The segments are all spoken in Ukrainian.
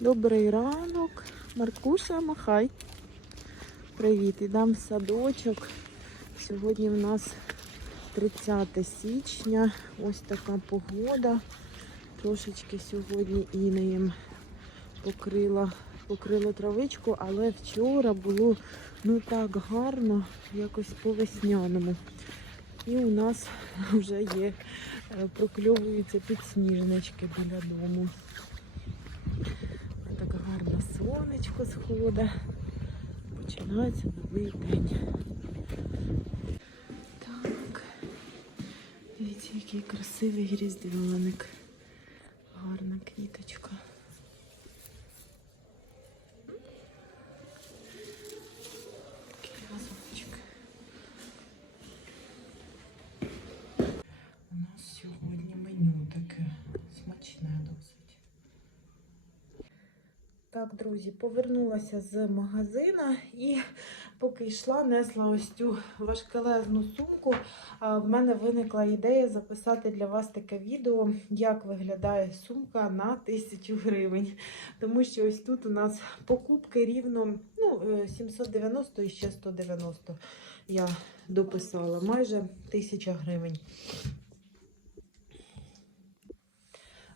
Добрий ранок. Маркуша, махай. Привіт, ідемо в садочок. Сьогодні в нас 30 січня. Ось така погода. Трошечки сьогодні інеєм покрила, покрила травичку, але вчора було ну так гарно, якось по весняному. І у нас вже є, е, прокльовуються підсніжнички біля дому. Сонечко сходить. Починається новий день. Так. Дивіться, який красивий гріздвяник. Гарна квіточка. Такий вазочок. У нас сьогодні меню таке смачне досить. Так, друзі, повернулася з магазина і поки йшла, несла ось цю важкелезну сумку. В мене виникла ідея записати для вас таке відео, як виглядає сумка на тисячу гривень. Тому що ось тут у нас покупки рівно ну, е, 790 і ще 190 я дописала, майже 1000 гривень.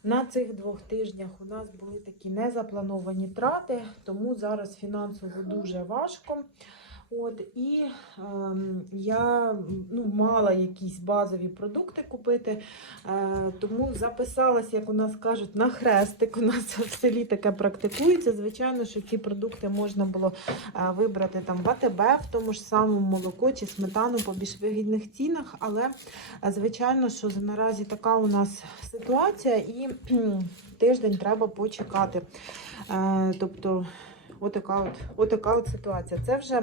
На цих двох тижнях у нас були такі незаплановані трати, тому зараз фінансово дуже важко. От, і ем, я ну, мала якісь базові продукти купити, е, тому записалась, як у нас кажуть, на хрестик. У нас в селі таке практикується. Звичайно, що ці продукти можна було е, вибрати там в АТБ, в тому ж самому молоко чи сметану по більш вигідних цінах. Але е, звичайно, що наразі така у нас ситуація, і тиждень треба почекати. Е, тобто. Отака от, отака от ситуація. Це вже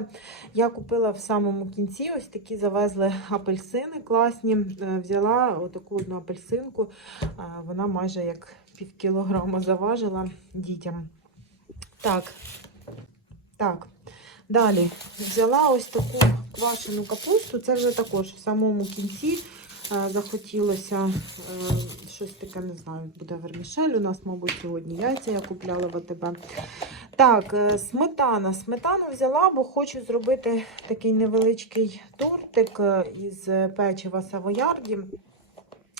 я купила в самому кінці. Ось такі завезли апельсини класні. Е, Взяла отаку одну апельсинку. е, Вона майже як пів кілограма заважила дітям. Так. Так. Далі взяла ось таку квашену капусту. Це вже також в самому кінці. е, Захотілося щось таке, не знаю, буде вермішель. У нас, мабуть, сьогодні яйця я купляла в АТБ. Так, е, сметана. Сметану взяла, бо хочу зробити такий невеличкий тортик е, із печива савоярді.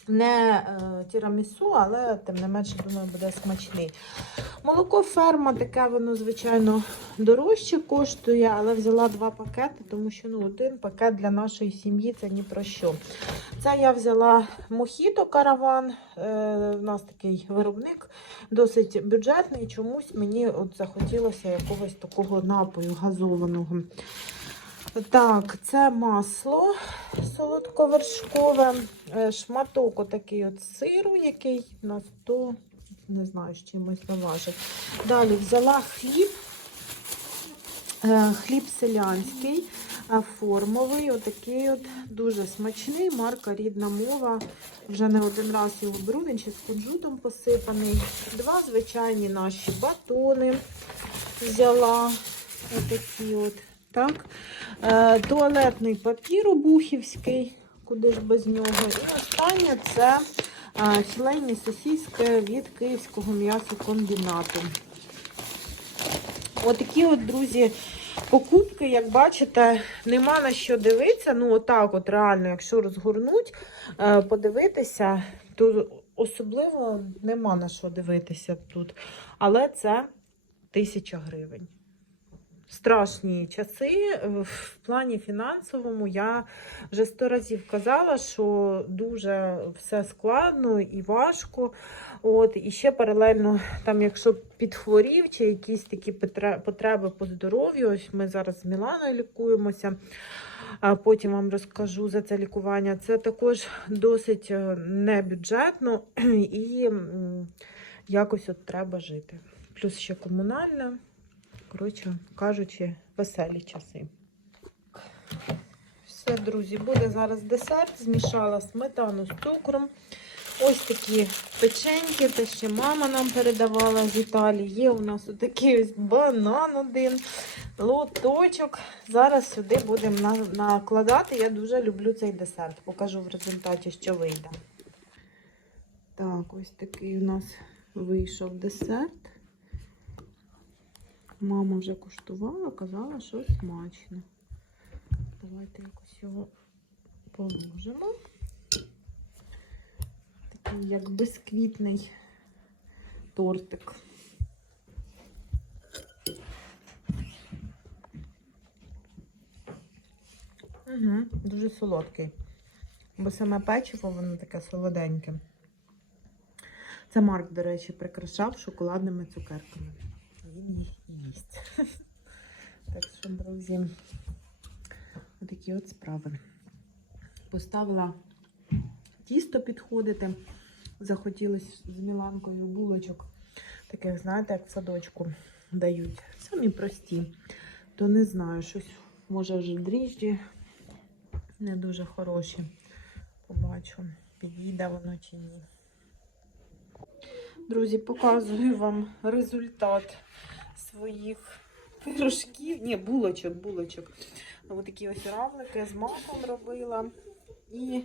Не е, тірамісу, але тим не менше, думаю, буде смачний. Молоко ферма, таке воно, звичайно, дорожче коштує, але взяла два пакети, тому що ну, один пакет для нашої сім'ї це ні про що. Це я взяла мохіто караван. Е, у нас такий виробник досить бюджетний. Чомусь мені от захотілося якогось такого напою газованого. Так, це масло солодковершкове, е, шматок отакий от сиру, який на 100, не знаю, з чимось наважить. Далі взяла хліб, е, хліб селянський, е, формовий, отакий от, дуже смачний, марка рідна мова. Вже не один раз його беру, він ще з кунжутом посипаний. Два звичайні наші батони взяла. Отакі от. Так. Е, туалетний папір обухівський, куди ж без нього. І останнє це е, філейні сосиски від київського м'ясокомбінату. Отакі от, друзі, покупки, як бачите, нема на що дивитися. Ну, отак, от реально, якщо розгорнуть, е, подивитися, то особливо нема на що дивитися тут. Але це тисяча гривень. Страшні часи в плані фінансовому. Я вже сто разів казала, що дуже все складно і важко. От, і ще паралельно, там, якщо підхворів чи якісь такі потреби по здоров'ю, ось ми зараз з Міланою лікуємося. А потім вам розкажу за це лікування. Це також досить е, небюджетно і якось от треба жити. Плюс ще комунальне. Коротше кажучи, веселі часи. Все, друзі, буде зараз десерт. Змішала сметану з цукром. Ось такі печеньки, те ще мама нам передавала з Італії. Є у нас отакий ось банан один, лоточок. Зараз сюди будемо накладати. Я дуже люблю цей десерт. Покажу в результаті, що вийде. Так, ось такий у нас вийшов десерт. Мама вже куштувала, казала, що смачне. Давайте якось його положимо. Такий як бисквітний тортик. Угу, дуже солодкий. Бо саме печиво, воно таке солоденьке. Це Марк, до речі, прикрашав шоколадними цукерками. Він їх їсть. Так що, друзі, отакі от справи. Поставила тісто підходити. Захотілося з Міланкою булочок. Таких, знаєте, як в садочку дають. Самі прості. То не знаю, щось може вже дріжджі не дуже хороші. Побачу, підійде воно чи ні. Друзі, показую вам результат своїх пирожків. Ні, булочок, булочок. Ось такі ось равлики з маком робила. І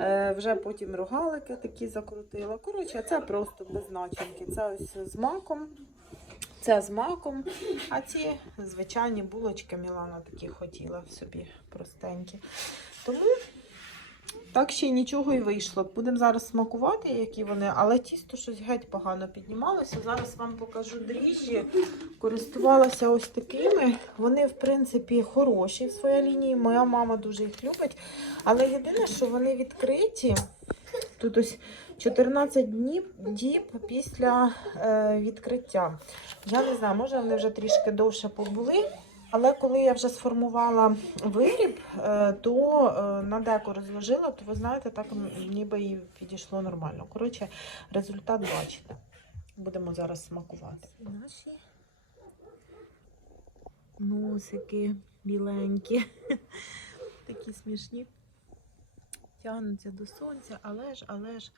е, вже потім рогалики такі закрутила. Коротше, це просто без начинки. Це ось з маком. Це з маком, а ці звичайні булочки Мілана такі хотіла собі простенькі. Тому так ще нічого і вийшло. Будемо зараз смакувати, які вони, але тісто щось геть погано піднімалося. Зараз вам покажу дріжджі. Користувалася ось такими. Вони, в принципі, хороші в своїй лінії. Моя мама дуже їх любить. Але єдине, що вони відкриті. Тут ось 14 днів діб після е, відкриття. Я не знаю, може вони вже трішки довше побули. Але коли я вже сформувала виріб, е, то е, на деко розложила, то ви знаєте, так ніби і підійшло нормально. Коротше, результат бачите. Будемо зараз смакувати. Наші носики біленькі, такі смішні. Тягнуться до сонця, але ж, але ж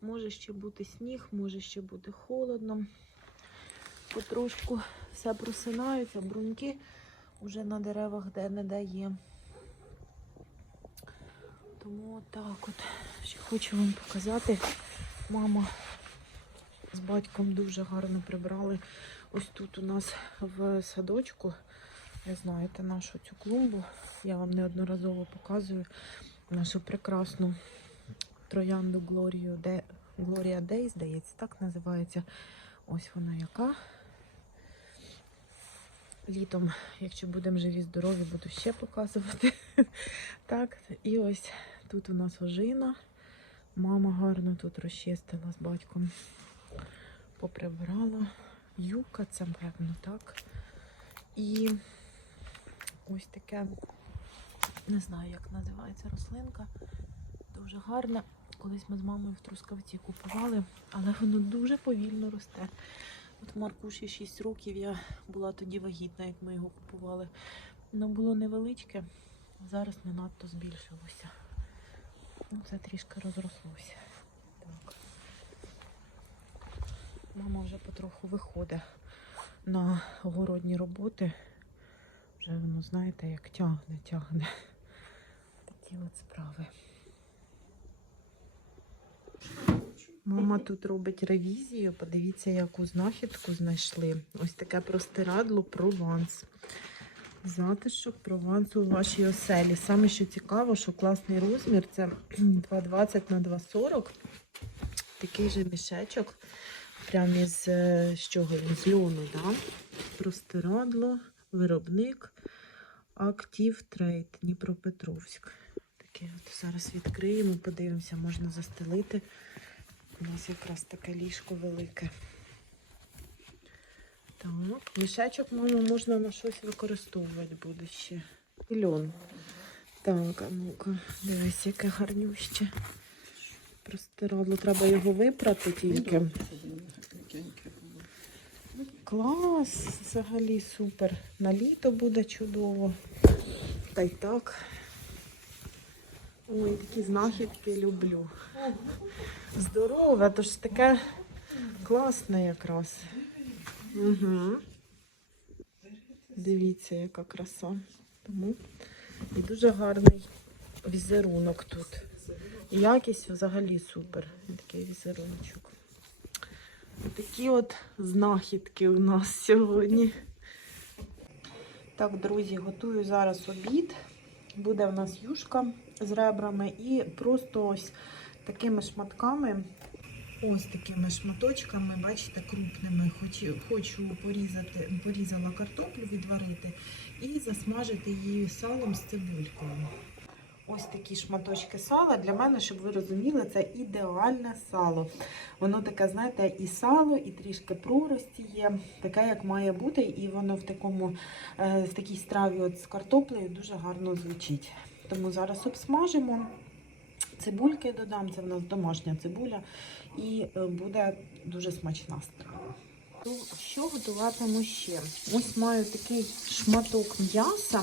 може ще бути сніг, може ще бути холодно. Потрошку все просинаються, бруньки вже на деревах де-не-де є. Тому так от ще хочу вам показати. Мама з батьком дуже гарно прибрали. Ось тут у нас в садочку. Ви знаєте нашу цю клумбу. Я вам неодноразово показую нашу прекрасну троянду Глорію Де... Глорія Дей, здається, так називається. Ось вона яка. Літом, якщо будемо живі, здорові, буду ще показувати. Так, і ось тут у нас ожина. Мама гарно тут розчистила з батьком. Поприбирала. Юка, це певно, так. І ось таке, не знаю, як називається рослинка. Дуже гарна. Колись ми з мамою в Трускавці купували, але воно дуже повільно росте. От Маркуші 6 років я була тоді вагітна, як ми його купували. Воно було невеличке, зараз не надто збільшилося. Ну, це трішки розрослося. Так. Мама вже потроху виходить на городні роботи. Вже воно, знаєте, як тягне, тягне. Такі от справи. Мама тут робить ревізію. Подивіться, яку знахідку знайшли. Ось таке простирадло Прованс. Затишок Провансу у вашій оселі. Саме що цікаво, що класний розмір це 2,20 на 2,40. Такий же мішечок. Прямо із він? З льону, да? Простирадло, виробник, Актив Трейд, Дніпропетровськ. Таке от зараз відкриємо, подивимося, можна застелити. У нас якраз таке ліжко велике. Так, мішечок, мама, можна на щось використовувати буде ще. Льон. Так, а ну-ка, дивись, яке гарнюще. Простирадло, треба його випрати тільки. Клас, взагалі супер. На літо буде чудово. Та й так. Ой, такі знахідки люблю. Здорове, то ж таке класне якраз. Угу. Дивіться, яка краса. Тому і дуже гарний візерунок тут. Якість взагалі супер. Такий візеруночок. Такі от знахідки у нас сьогодні. Так, друзі, готую зараз обід. Буде в нас юшка з ребрами і просто ось такими шматками, ось такими шматочками, бачите, крупними. Хочу, хочу порізати, порізала картоплю, відварити і засмажити її салом з цибулькою. Ось такі шматочки сала. Для мене, щоб ви розуміли, це ідеальне сало. Воно таке, знаєте, і сало, і трішки прорості є, таке, як має бути, і воно в такому е, в такій страві от з картоплею дуже гарно звучить. Тому зараз обсмажимо. Цибульки додам, це в нас домашня цибуля, і е, буде дуже смачна страва. Що готуватиму ще? Ось маю такий шматок м'яса.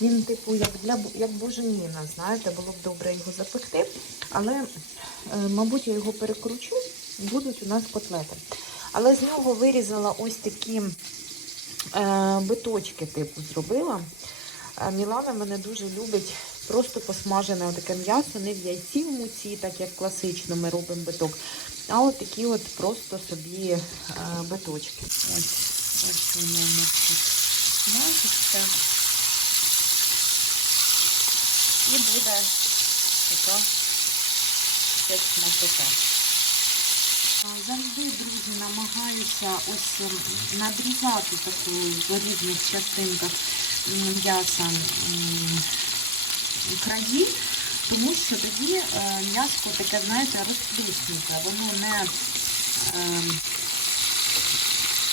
Він, типу, як для як буженіна, знаєте, було б добре його запекти. Але, е, мабуть, я його перекручу, будуть у нас котлети. Але з нього вирізала ось такі е, биточки, типу, зробила. Мілана мене дуже любить просто посмажене таке м'ясо, не в яйці в муці, так як класично ми робимо биток, а от такі от просто собі е, биточки. Ось, ось воно у нас тут смажиться. І буде така як смакота. Завжди, друзі, намагаюся ось надрізати таку в різних частинках м'яса краї, тому що тоді е, м'яско таке, знаєте, розплюснуте, воно не, е,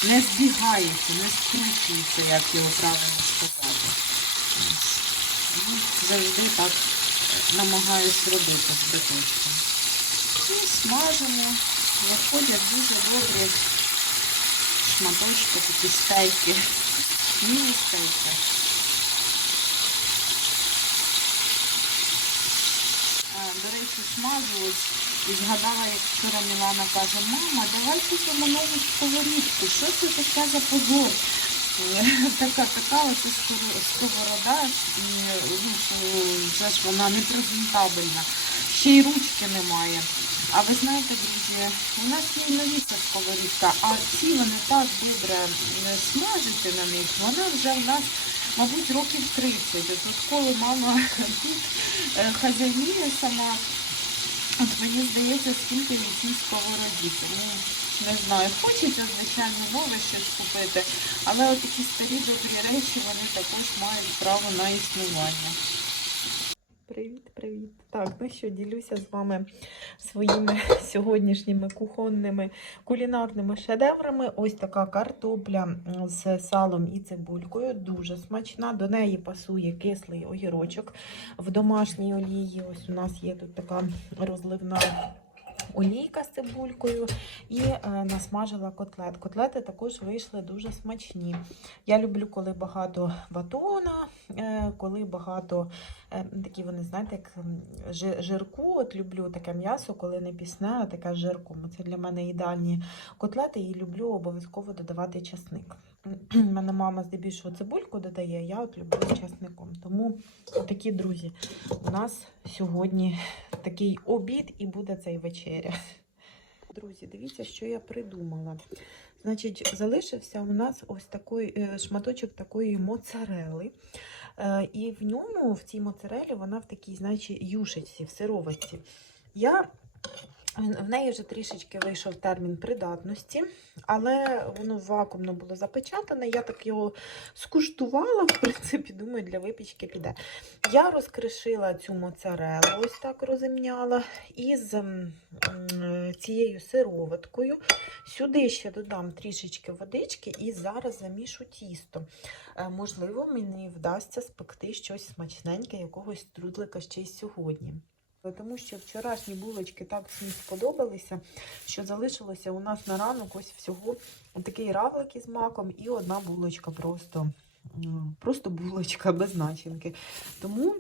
не збігається, не скручується, як його правильно сказати. Ну, Завжди так намагаюсь робити з биточком. І смажимо. Виходять дуже добрі шматочки, такі стейки. Міні-стейки. А, До речі, смажу ось і згадала, як вчора Мілана каже, мама, давай купимо нову сковорідку. Що це таке за позор? Е, Така, така скоро- сковорода, і ну, вже ж вона не презентабельна. Ще й ручки немає. А ви знаєте, друзі, у нас є новіця сковорідка, а ці вони так добре е, смажити на них, вона вже в нас, мабуть, років 30. От коли мама тут е, хазяїне сама, мені здається, скільки в цій Ну, не знаю, хочеться, звичайно, нове щось купити, але от такі старі добрі речі, вони також мають право на існування. Привіт, привіт. Так, ну що, ділюся з вами своїми сьогоднішніми кухонними кулінарними шедеврами. Ось така картопля з салом і цибулькою, дуже смачна. До неї пасує кислий огірочок в домашній олії. Ось у нас є тут така розливна. Олійка з цибулькою і е, насмажила котлет. Котлети також вийшли дуже смачні. Я люблю, коли багато батона, е, коли багато е, такі вони, знаєте, як жирку. От люблю таке м'ясо, коли не пісне, а таке з жирком. Це для мене ідеальні котлети і люблю обов'язково додавати часник. У мене мама здебільшого цибульку додає, я от люблю з часником. Тому такі друзі, у нас сьогодні такий обід і буде цей вечеря. Друзі, дивіться, що я придумала. Значить, залишився у нас ось такий е, шматочок такої моцарели. Е, І в ньому, в цій моцарелі, вона в такій, значить, юшечці, в сироватці. Я в неї вже трішечки вийшов термін придатності, але воно вакуумно було запечатане. Я так його скуштувала, в принципі, думаю, для випічки піде. Я розкришила цю моцарелу, ось так розімняла, із цією сироваткою. Сюди ще додам трішечки водички і зараз замішу тісто. Е, Можливо, мені вдасться спекти щось смачненьке, якогось трудлика ще й сьогодні. Тому що вчорашні булочки так всім сподобалися, що залишилося у нас на ранок ось всього такий равлик із маком і одна булочка просто, просто булочка без начинки. Тому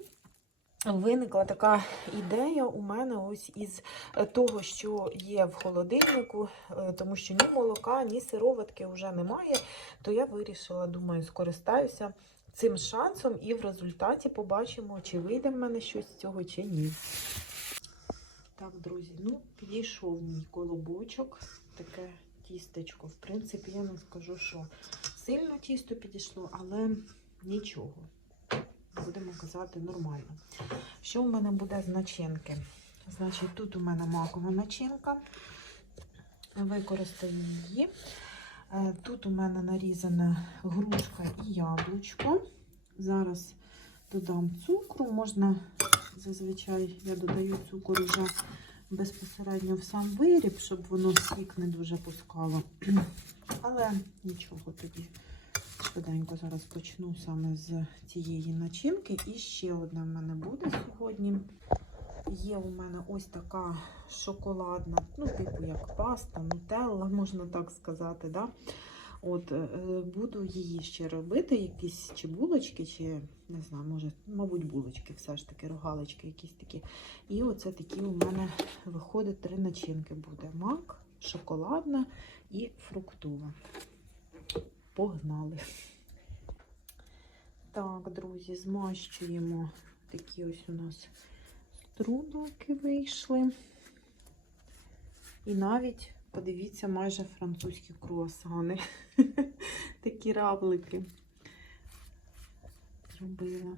виникла така ідея у мене ось із того, що є в холодильнику, е, тому що ні молока, ні сироватки вже немає, то я вирішила, думаю, скористаюся цим шансом і в результаті побачимо, чи вийде в мене щось з цього, чи ні. Так, друзі, ну, підійшов мій колобочок, таке тістечко. В принципі, я не скажу, що сильно тісто підійшло, але нічого. Будемо казати нормально. Що у мене буде з начинки? Значить, тут у мене макова начинка. Використаю її. Е, Тут у мене нарізана грушка і яблучко. Зараз додам цукру. Можна, зазвичай, я додаю цукор вже безпосередньо в сам виріб, щоб воно сік не дуже пускало. Але нічого тоді. Швиденько зараз почну саме з цієї начинки. І ще одне в мене буде сьогодні. Є у мене ось така шоколадна, ну, типу як паста, нутелла, можна так сказати. Да? От, е, Буду її ще робити, якісь чи булочки, чи не знаю, може, мабуть, булочки, все ж таки, рогалички якісь такі. І оце такі у мене виходить три начинки буде: мак, шоколадна і фруктова. Погнали. Так, друзі, змащуємо такі ось у нас струделки вийшли. І навіть, подивіться, майже французькі круасани. Такі равлики зробила.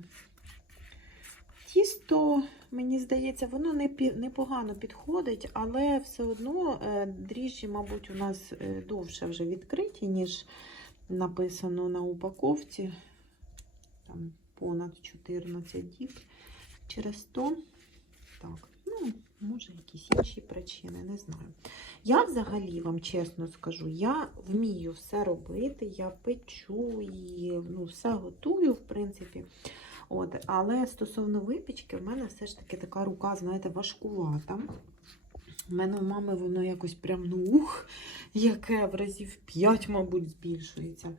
Тісто, мені здається, воно непогано підходить, але все одно е, дріжджі, мабуть, у нас е, довше вже відкриті, ніж написано на упаковці. Там понад 14 діб. Через то, так, ну, може, якісь інші причини, не знаю. Я взагалі вам чесно скажу, я вмію все робити, я печу і ну, все готую, в принципі. От, але стосовно випічки, в мене все ж таки така рука, знаєте, важкувата. У мене у мами воно якось прям ну ух, яке в разів 5, мабуть, збільшується.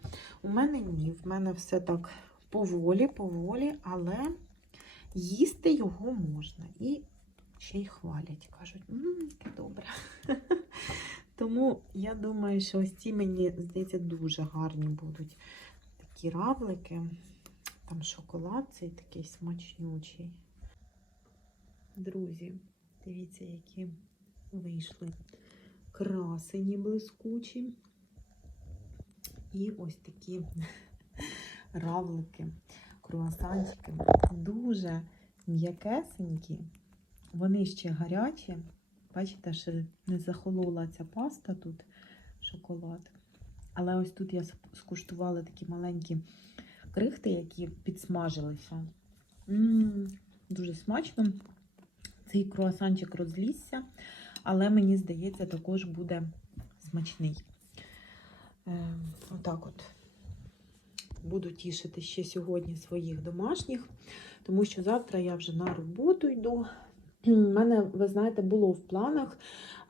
У мене ні, в мене все так поволі, поволі, але їсти його можна. І ще й хвалять. Кажуть, «М, добре. Тому я думаю, що ось ці мені, здається, дуже гарні будуть такі равлики. Там шоколад цей такий смачнючий. Друзі, дивіться, які вийшли красені блискучі. І ось такі равлики, круасанчики. Дуже м'якесенькі. Вони ще гарячі. Бачите, ще не захолола ця паста тут, шоколад. Але ось тут я скуштувала такі маленькі крихти, які підсмажилися. М-м, дуже смачно. Цей круасанчик розлізся, але мені здається, також буде смачний. Е, отак от. Буду тішити ще сьогодні своїх домашніх, тому що завтра я вже на роботу йду. У мене, ви знаєте, було в планах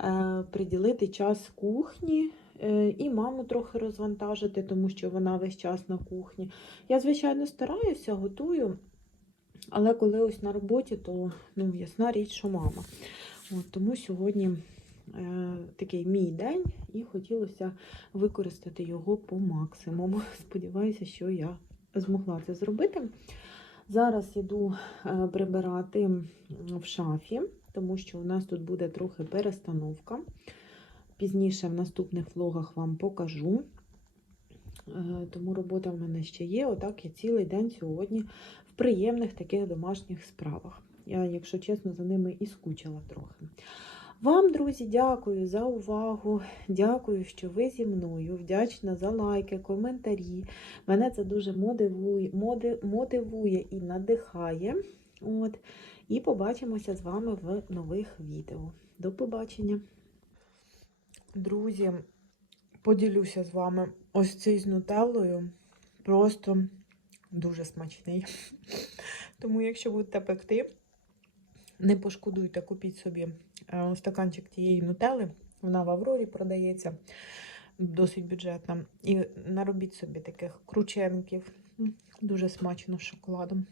е, приділити час кухні е, і маму трохи розвантажити, тому що вона весь час на кухні. Я, звичайно, стараюся, готую, але коли ось на роботі, то ну, ясна річ, що мама. От, тому сьогодні е, такий мій день, і хотілося використати його по максимуму. Сподіваюся, що я змогла це зробити. Зараз іду е, прибирати в шафі, тому що у нас тут буде трохи перестановка. Пізніше в наступних влогах вам покажу. Е, Тому робота в мене ще є. Отак я цілий день сьогодні в приємних таких домашніх справах. Я, якщо чесно, за ними і скучила трохи. Вам, друзі, дякую за увагу. Дякую, що ви зі мною. Вдячна за лайки, коментарі. Мене це дуже мотивує, і надихає. От. І побачимося з вами в нових відео. До побачення. Друзі, поділюся з вами ось цей з нутеллою. Просто дуже смачний. Тому, якщо будете пекти, не пошкодуйте, купіть собі е, стаканчик тієї нутели. Вона в Аврорі продається досить бюджетна. І наробіть собі таких крученків. Дуже смачно з шоколадом.